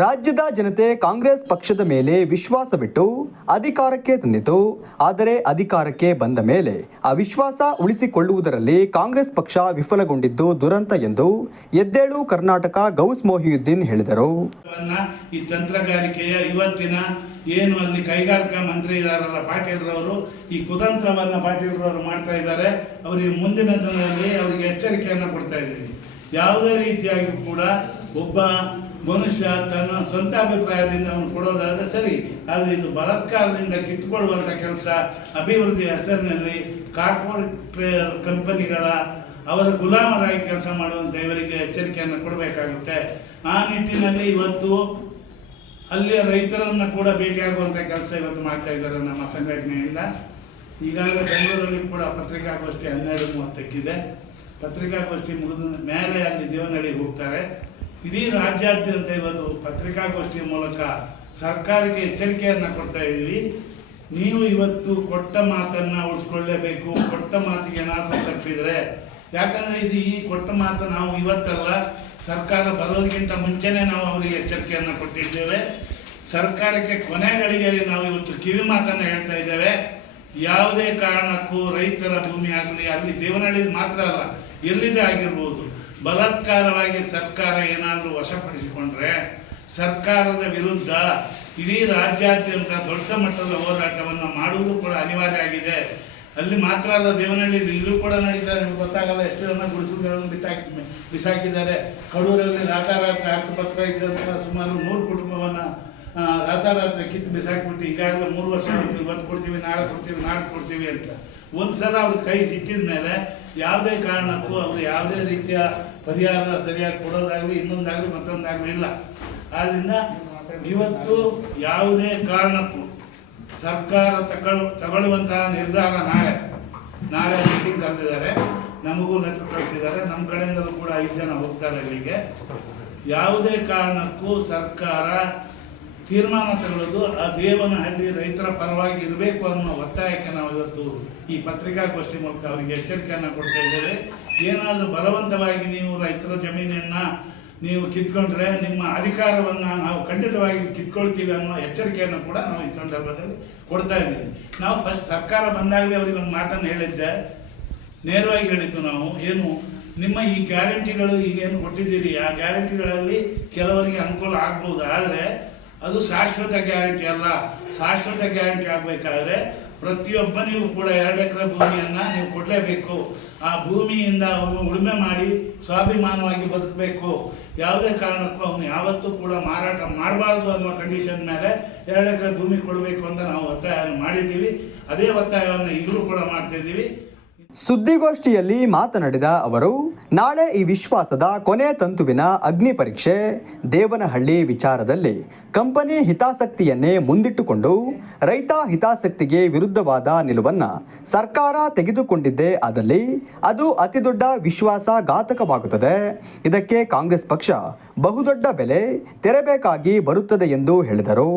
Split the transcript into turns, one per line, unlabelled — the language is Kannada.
ರಾಜ್ಯದ ಜನತೆ ಕಾಂಗ್ರೆಸ್ ಪಕ್ಷದ ಮೇಲೆ ವಿಶ್ವಾಸವಿಟ್ಟು ಅಧಿಕಾರಕ್ಕೆ ತಂದಿತು. ಆದರೆ ಅಧಿಕಾರಕ್ಕೆ ಬಂದ ಮೇಲೆ ಆ ವಿಶ್ವಾಸ ಉಳಿಸಿಕೊಳ್ಳುವುದರಲ್ಲಿ ಕಾಂಗ್ರೆಸ್ ಪಕ್ಷ ವಿಫಲಗೊಂಡಿದ್ದು ದುರಂತ ಎಂದು ಎದ್ದೇಳು ಕರ್ನಾಟಕ ಗೌಸ್ ಮೊಹಿಯುದ್ದೀನ್ ಹೇಳಿದರು.
ಈ ತಂತ್ರಗಾರಿಕೆಯ ಇವತ್ತಿನ ಏನು ಅಲ್ಲಿ ಕೈಗಾರಿಕಾ ಮಂತ್ರಿ ಇದಾರಲ್ಲ ಪಾಟೀಲ್ರವರು, ಈ ಕುತಂತ್ರವನ್ನ ಪಾಟೀಲ್ರವರು ಮಾಡ್ತಾ ಇದ್ದಾರೆ. ಅವರಿಗೆ ಮುಂದಿನ ದಿನದಲ್ಲಿ ಅವರಿಗೆ ಎಚ್ಚರಿಕೆಯನ್ನು ಕೊಡ್ತಾ ಇದ್ದೀವಿ ಯಾವುದೇ ರೀತಿಯಾಗಿ ಕೂಡ ಒಬ್ಬ ಮನುಷ್ಯ ತನ್ನ ಸ್ವಂತ ಅಭಿಪ್ರಾಯದಿಂದ ಅವನು ಕೊಡೋದಾದರೆ ಸರಿ, ಆದರೆ ಇದು ಬಲತ್ಕಾರದಿಂದ ಕಿತ್ತುಕೊಳ್ಳುವಂಥ ಕೆಲಸ ಅಭಿವೃದ್ಧಿ ಹೆಸರಿನಲ್ಲಿ ಕಾರ್ಪೊರೇಟ್ ಕಂಪನಿಗಳ ಅವರ ಗುಲಾಮರಾಗಿ ಕೆಲಸ ಮಾಡುವಂಥ ಇವರಿಗೆ ಎಚ್ಚರಿಕೆಯನ್ನು ಕೊಡಬೇಕಾಗುತ್ತೆ. ಆ ನಿಟ್ಟಿನಲ್ಲಿ ಇವತ್ತು ಅಲ್ಲಿಯ ರೈತರನ್ನು ಕೂಡ ಭೇಟಿಯಾಗುವಂಥ ಕೆಲಸ ಇವತ್ತು ಮಾಡ್ತಾ ಇದ್ದಾರೆ ನಮ್ಮ ಸಂಘಟನೆಯಿಂದ. ಈಗಾಗಲೇ ಬೆಂಗಳೂರಲ್ಲಿ ಕೂಡ ಪತ್ರಿಕಾಗೋಷ್ಠಿ ಹನ್ನೆರಡು ಮೂವತ್ತಕ್ಕಿದೆ. ಪತ್ರಿಕಾಗೋಷ್ಠಿ ಮುಗಿದ ಮೇಲೆ ಅಲ್ಲಿ ದೇವನಹಳ್ಳಿಗೆ ಹೋಗ್ತಾರೆ. ಇಡೀ ರಾಜ್ಯಾದ್ಯಂತ ಇವತ್ತು ಪತ್ರಿಕಾಗೋಷ್ಠಿಯ ಮೂಲಕ ಸರ್ಕಾರಕ್ಕೆ ಎಚ್ಚರಿಕೆಯನ್ನು ಕೊಡ್ತಾ ಇದ್ದೀವಿ. ನೀವು ಇವತ್ತು ಕೊಟ್ಟ ಮಾತನ್ನು ಉಳಿಸ್ಕೊಳ್ಳೇಬೇಕು. ಕೊಟ್ಟ ಮಾತಿಗೆ ಏನಾದರೂ ತಪ್ಪಿದರೆ. ಯಾಕಂದರೆ ಇದು ಈ ಕೊಟ್ಟ ಮಾತು ನಾವು ಇವತ್ತಲ್ಲ. ಸರ್ಕಾರ ಬರೋದಕ್ಕಿಂತ ಮುಂಚೆನೇ ನಾವು ಅವರಿಗೆ ಎಚ್ಚರಿಕೆಯನ್ನು ಕೊಟ್ಟಿದ್ದೇವೆ. ಸರ್ಕಾರಕ್ಕೆ ಕೊನೆ ಗಳಿಗೆಯಲ್ಲಿ ನಾವು ಇವತ್ತು ಕಿವಿ ಮಾತನ್ನು ಹೇಳ್ತಾ ಇದ್ದೇವೆ. ಯಾವುದೇ ಕಾರಣಕ್ಕೂ ರೈತರ ಭೂಮಿ ಆಗಲಿ, ಅಲ್ಲಿ ದೇವನಹಳ್ಳಿ ಮಾತ್ರ ಅಲ್ಲ ಎಲ್ಲಿದೆ ಆಗಿರ್ಬೋದು. ಬಲಾತ್ಕಾರವಾಗಿ ಸರ್ಕಾರ ಏನಾದರೂ ವಶಪಡಿಸಿಕೊಂಡ್ರೆ ಸರ್ಕಾರದ ವಿರುದ್ಧ ಇಡೀ ರಾಜ್ಯಾದ್ಯಂತ ದೊಡ್ಡ ಮಟ್ಟದ ಹೋರಾಟವನ್ನು ಮಾಡುವುದು ಕೂಡ ಅನಿವಾರ್ಯ ಆಗಿದೆ. ಅಲ್ಲಿ ಮಾತ್ರ ಅಲ್ಲ ದೇವನಹಳ್ಳಿ ಇಲ್ಲೂ ಕೂಡ ನಡೀತಾರೆ. ನಿಮ್ಗೆ ಗೊತ್ತಾಗಲ್ಲ, ಎಷ್ಟು ಜನ ಗುಡಿಸಲುಗಳನ್ನು ಬಿಟ್ಟಾಕಿ ಬಿಸಾಕಿದ್ದಾರೆ. ಕಡೂರಲ್ಲಿ ರಾತಾರಾತ್ರಿ ಹಕ್ಕುಪತ್ರ ಇದ್ದಂಥ ಸುಮಾರು ನೂರು ಕುಟುಂಬವನ್ನು ರಾತಾರಾತ್ರಿ ಕಿತ್ತು ಬಿಸಾಕ್ಬಿಟ್ಟು ಈಗಾಗಲೇ ಮೂರು ವರ್ಷ ಇವತ್ತು ಕೊಡ್ತೀವಿ, ನಾಳೆ ಕೊಡ್ತೀವಿ ನಾಳೆ ಕೊಡ್ತೀವಿ ಅಂತ. ಒಂದು ಸಲ ಅವ್ರ ಕೈ ಸಿಕ್ಕಿದ ಮೇಲೆ ಯಾವುದೇ ಕಾರಣಕ್ಕೂ ಅವರು ಯಾವುದೇ ರೀತಿಯ ಪರಿಹಾರ ಸರಿಯಾಗಿ ಕೊಡೋದಾಗಲಿ, ಇನ್ನೊಂದಾಗಲಿ, ಮತ್ತೊಂದಾಗಲಿ ಇಲ್ಲ. ಆದ್ದರಿಂದ ಇವತ್ತು ಯಾವುದೇ ಕಾರಣಕ್ಕೂ ಸರ್ಕಾರ ತಗೊಳ್ ತಗೊಳ್ಳುವಂತಹ ನಿರ್ಧಾರ ನಾಳೆ ನಾಳೆ ಮೀಟಿಂಗ್ ಕರೆದಿದ್ದಾರೆ. ನಮಗೂ ಲೆಟರ್ ಕಳಿಸಿದ್ದಾರೆ. ನಮ್ಮ ಕಡೆಯಿಂದಲೂ ಕೂಡ ಐದು ಜನ ಹೋಗ್ತಾರೆ ಅಲ್ಲಿಗೆ ಯಾವುದೇ ಕಾರಣಕ್ಕೂ ಸರ್ಕಾರ ತೀರ್ಮಾನ ತಗೊಳ್ಳೋದು ಆ ದೇವನಹಳ್ಳಿ ರೈತರ ಪರವಾಗಿ ಇರಬೇಕು ಅನ್ನೋ ಒತ್ತಾಯಕ್ಕೆ ನಾವು ಇವತ್ತು ಈ ಪತ್ರಿಕಾಗೋಷ್ಠಿ ಮೂಲಕ ಅವರಿಗೆ ಎಚ್ಚರಿಕೆಯನ್ನು ಕೊಡ್ತಾ ಇದ್ದೇವೆ. ಏನಾದರೂ ಬಲವಂತವಾಗಿ ನೀವು ರೈತರ ಜಮೀನನ್ನು ನೀವು ಕಿತ್ಕೊಂಡ್ರೆ ನಿಮ್ಮ ಅಧಿಕಾರವನ್ನು ನಾವು ಖಂಡಿತವಾಗಿ ಕಿತ್ಕೊಳ್ತೀವಿ ಅನ್ನೋ ಎಚ್ಚರಿಕೆಯನ್ನು ಕೂಡ ನಾವು ಈ ಸಂದರ್ಭದಲ್ಲಿ ಕೊಡ್ತಾ ಇದ್ದೀವಿ. ನಾವು ಫಸ್ಟ್ ಸರ್ಕಾರ ಬಂದಾಗಲೇ ಅವರಿಗೆ ಒಂದು ಮಾತನ್ನು ಹೇಳಿದ್ದೆ. ನೇರವಾಗಿ ಹೇಳಿದ್ದು ನಾವು, ಏನು ನಿಮ್ಮ ಈ ಗ್ಯಾರಂಟಿಗಳು ಈಗೇನು ಕೊಟ್ಟಿದ್ದೀರಿ? ಆ ಗ್ಯಾರಂಟಿಗಳಲ್ಲಿ ಕೆಲವರಿಗೆ ಅನುಕೂಲ ಆಗ್ಬೋದು. ಆದರೆ ಅದು ಶಾಶ್ವತ ಗ್ಯಾರಂಟಿ ಅಲ್ಲ. ಶಾಶ್ವತ ಗ್ಯಾರಂಟಿ ಆಗಬೇಕಾದ್ರೆ ಪ್ರತಿಯೊಬ್ಬನಿಗೂ ಕೂಡ ಎರಡು ಎಕರೆ ಭೂಮಿಯನ್ನು ನೀವು ಕೊಡಲೇಬೇಕು. ಆ ಭೂಮಿಯಿಂದ ಅವನು ಉಳುಮೆ ಮಾಡಿ ಸ್ವಾಭಿಮಾನವಾಗಿ ಬದುಕಬೇಕು. ಯಾವುದೇ ಕಾರಣಕ್ಕೂ ಅವನು ಯಾವತ್ತೂ ಕೂಡ ಮಾರಾಟ ಮಾಡಬಾರ್ದು ಅನ್ನೋ ಕಂಡೀಷನ್ ಮೇಲೆ ಎರಡು ಎಕರೆ ಭೂಮಿ ಕೊಡಬೇಕು ಅಂತ ನಾವು ಒತ್ತಾಯವನ್ನು ಮಾಡಿದ್ದೀವಿ. ಅದೇ ಒತ್ತಾಯವನ್ನು ಈಗಲೂ ಕೂಡ ಮಾಡ್ತಾ ಇದ್ದೀವಿ.
ಸುದ್ದಿಗೋಷ್ಠಿಯಲ್ಲಿ ಮಾತನಾಡಿದ ಅವರು ನಾಳೆ ಈ ವಿಶ್ವಾಸದ ಕೊನೆ ತಂತುವಿನ ಅಗ್ನಿ ಪರೀಕ್ಷೆ ದೇವನಹಳ್ಳಿ ವಿಚಾರದಲ್ಲಿ. ಕಂಪನಿ ಹಿತಾಸಕ್ತಿಯನ್ನೇ ಮುಂದಿಟ್ಟುಕೊಂಡು ರೈತ ಹಿತಾಸಕ್ತಿಗೆ ವಿರುದ್ಧವಾದ ನಿಲುವನ್ನು ಸರ್ಕಾರ ತೆಗೆದುಕೊಂಡಿದ್ದೇ ಆದಲ್ಲಿ ಅದು ಅತಿದೊಡ್ಡ ವಿಶ್ವಾಸಘಾತಕವಾಗುತ್ತದೆ. ಇದಕ್ಕೆ ಕಾಂಗ್ರೆಸ್ ಪಕ್ಷ ಬಹುದೊಡ್ಡ ಬೆಲೆ ತೆರಬೇಕಾಗಿ ಬರುತ್ತದೆ ಎಂದು ಹೇಳಿದರು.